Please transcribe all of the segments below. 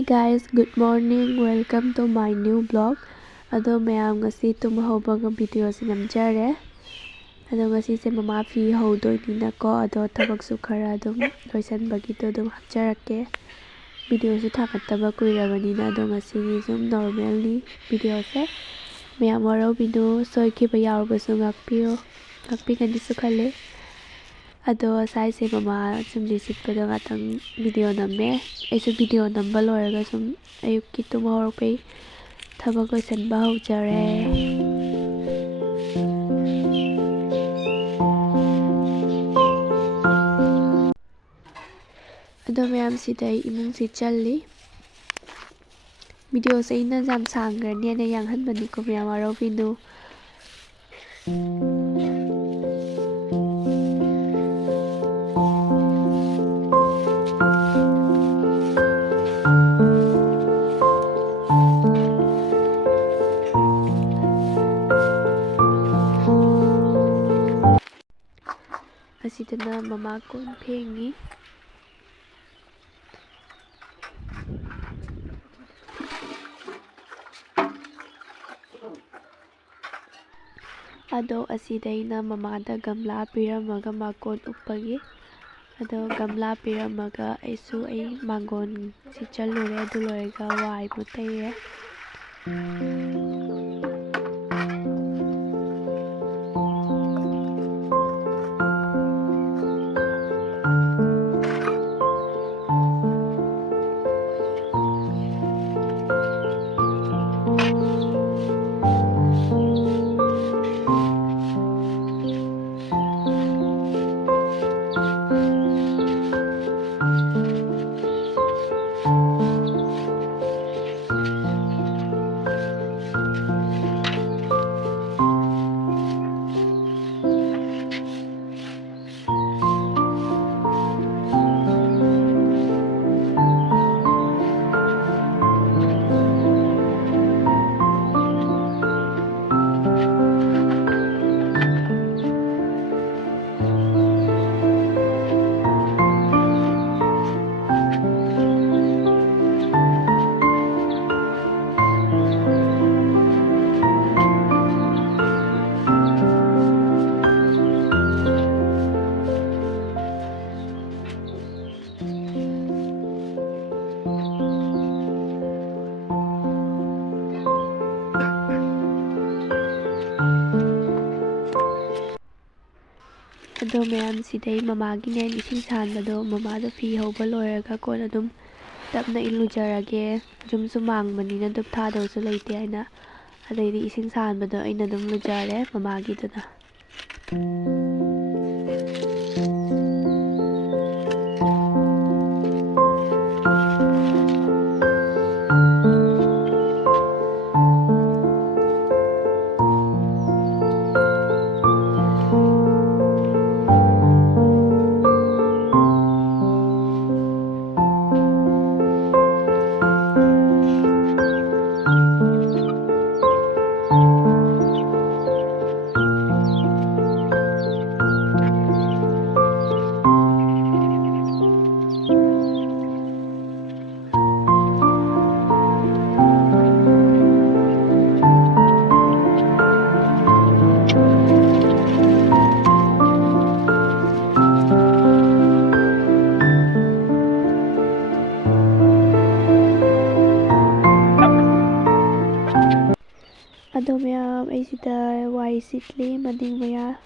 Hi guys, good morning. Welcome to my new vlog. Ado mayam ngasi tumahawbaga video si namjare. Ado ngasi se mama fi hawdoinina ko ado thabaksu khara adum loisanbagi to adum hapjarake. Video su thakattaba kuirabanina ado ngasi ni sum normally video se mayam waro binu soikiba yawbasu ngakpiyo. Ngakpigani su khale. Ado sai se mama sum lisipkado ngatang video namme. Aisu video namba loiraga sum ayukki tumahawrokpei thabak loisanba hawjare. Ado mayam sidai imung si challi. Video se ina jam sangrani ana yanghanbani ko mayam waro binu. Asidana mama kon phengi. Ado asidaina mamada gamla piramaga makon uppagi. Ado gamla piramaga aisu ai mangon si chalure adu loiga wai mutaire. Ado mayam sidai mamagi nen ising sanbado mamada fi hawba loiraga kon adum tapna ilujarage jumsu mangbanina dup thadawsu leite aina adaidi ising sanbado aina dum lujare mamagi duna. Ado mayam ay sida wai sitli mading maya.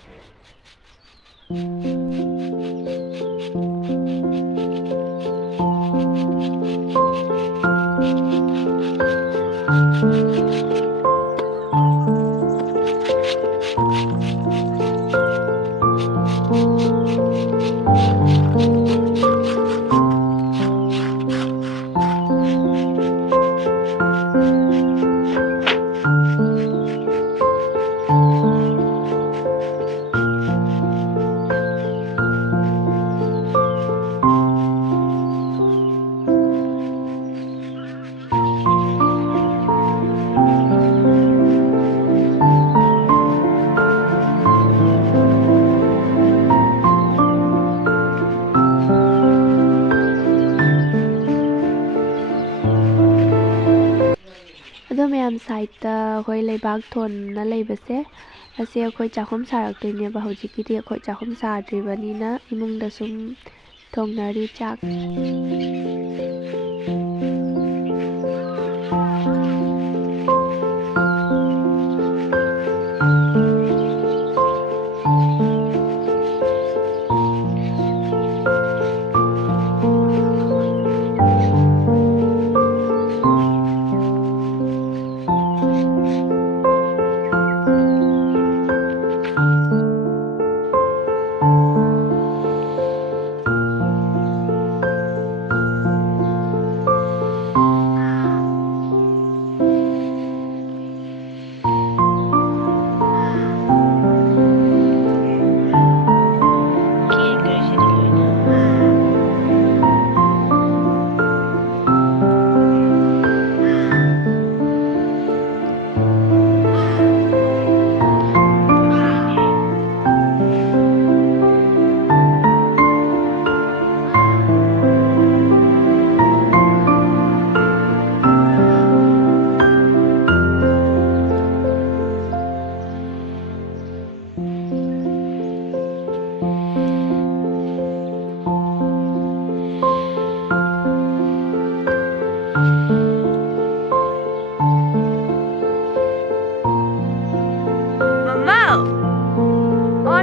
ꯃꯥꯡꯒꯣꯟ ꯁꯥꯏꯠꯇ ꯑꯩꯈꯣꯏ ꯂꯩꯕꯥꯛ ꯊꯣꯟꯅ ꯂꯩꯕꯁꯦ ꯑꯁꯤ ꯑꯩꯈꯣꯏ ꯆꯥꯛꯈꯨꯝ ꯁꯥꯔꯛꯇꯣꯏꯅꯦꯕ꯫ ꯍꯧꯖꯤꯛꯀꯤꯗꯤ ꯑꯩꯈꯣꯏ ꯆꯥꯛꯈꯨꯝ ꯁꯥꯗ꯭ꯔꯤꯕꯅꯤꯅ ꯏꯃꯨꯡꯗ ꯁꯨꯝ ꯊꯣꯡꯅꯔꯤ ꯆꯥꯛ꯫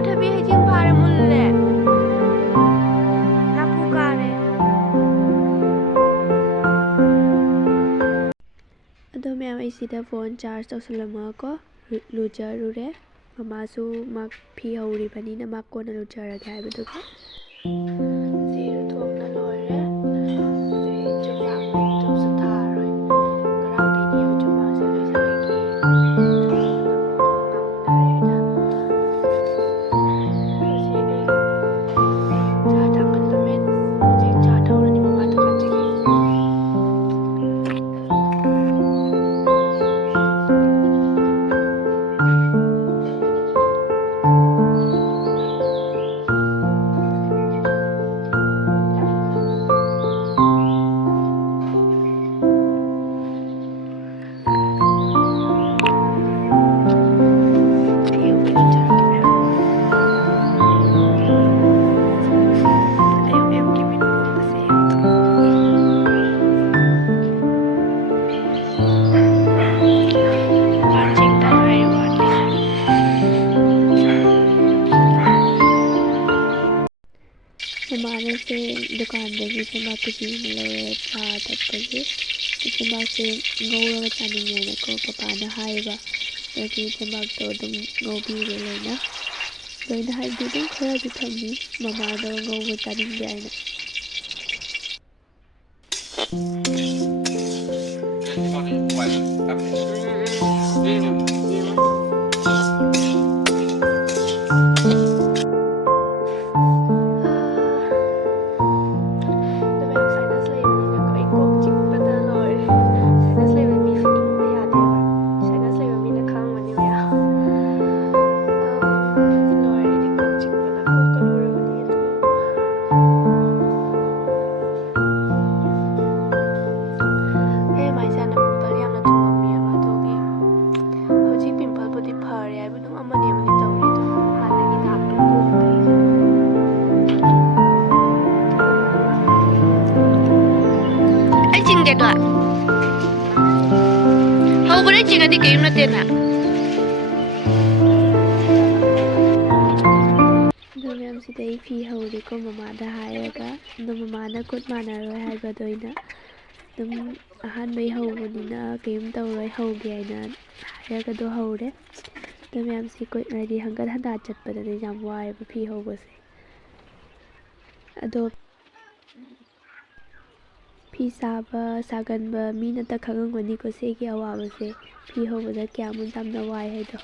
थबी हजिंग फारे मुल्ले नापू कारे अदो मैं इसीदा फोन चार्ज तौसलमको लुजरुरे ममासु मा फी हौरिबनिना मा कोना लुजरगे हाइबदुगा जेरु थोंना लोरे हमारे से दुकानदगी चेंबाक केजी लौरे चा थक्पगी चेंबाकसे ngौरगा चानिंगेनako पपाना हाइबा दगी चेंबाकतो अदुम ngौबीरे लोइना हाइबदि अदुम खरादि थम्मी ममादो ngौबा चानिंगे हाइना Howbare chingadi kayum natena Dum sidai fi hawri ko mamada hairaga dum mamana kut manaroi haibadoina dum ahan bai hawbanina kayum tawroi hawge aina hairaga do hawre dum yam si koi radi hangal handa chatpada de jam wai ba fi hawbase ado फी साबा सागनबा मीनता खगंगवनी को सेगी अवाबसे फी होबदा क्यामुन तामना वाय हैदो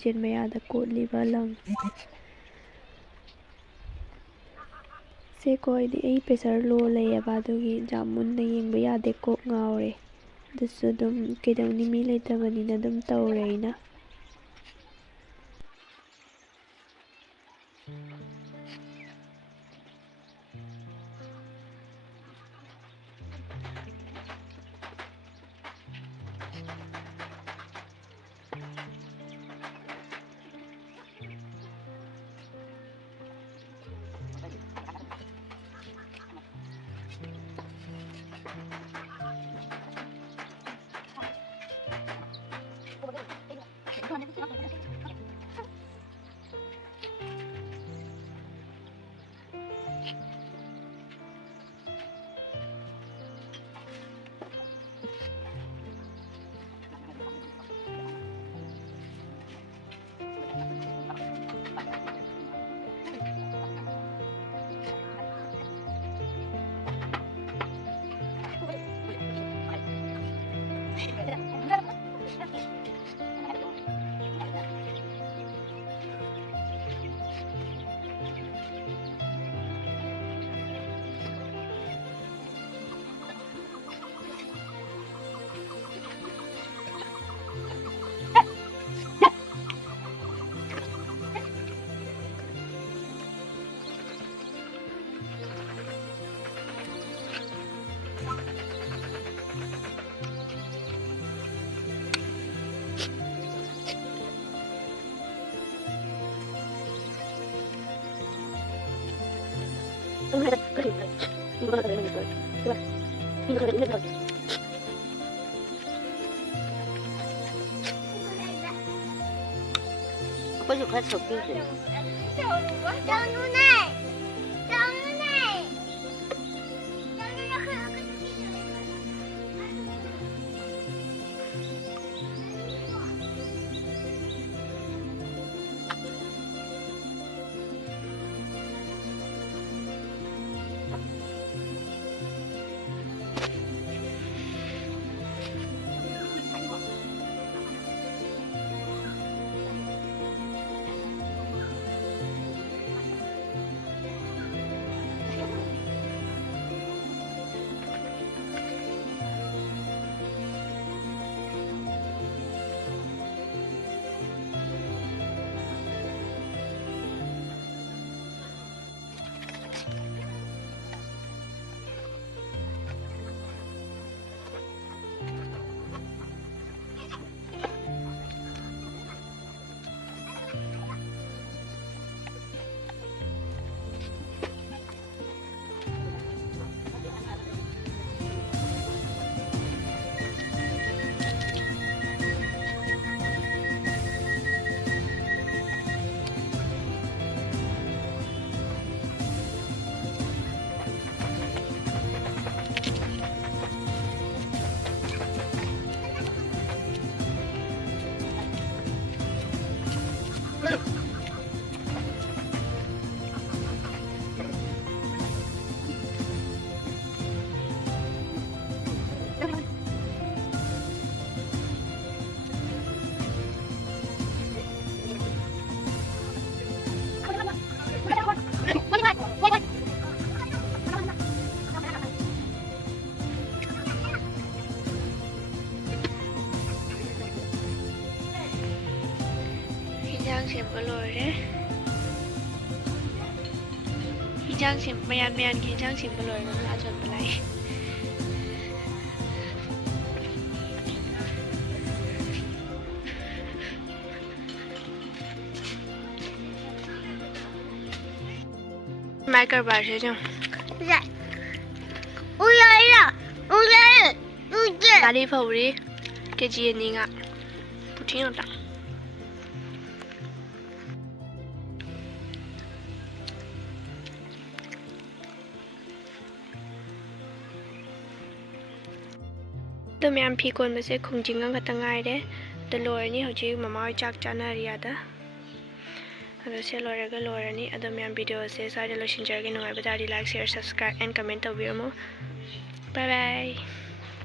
ꯂꯪꯖꯦꯟ ꯃꯌꯥꯗ ꯀꯣꯠꯂꯤꯕ ꯂꯪ ꯁꯦꯀꯣ ꯑꯩ ꯄ꯭रेꯁꯔ ꯂꯣ ꯂꯩꯌꯦꯕ ꯑꯗꯨꯒꯤ ꯌꯥꯝ ꯃꯨꯟꯅ ꯌꯦꯡꯕ ꯌꯥꯗꯦ, ꯀꯣꯛ ꯉꯥꯎꯔꯦ꯫ ꯑꯗꯨꯁꯨ ꯑꯗꯨꯝ ꯀꯩꯗꯧꯅꯤ, ꯃꯤ ꯂꯩꯇꯕꯅꯤꯅ ꯑꯗꯨꯝ ꯇꯧꯔꯦ ꯑꯩꯅ꯫ Hijang sembal lore. Hijang sembal mayan hijang sembal lore kan ajon belai. Mai karbar se jom. Dạ. Ui ơi à. Ui ơi. Ui ơi. Tadi fauri keji ni nga. Puting otak. The man peak on the sick Kunjing at the night, the Lorny, Hoji, Mamma Jack Janariada. And the Sailor Galorani, other man video says I delusion jargon, but I like, share, subscribe, and comment a more. Bye bye.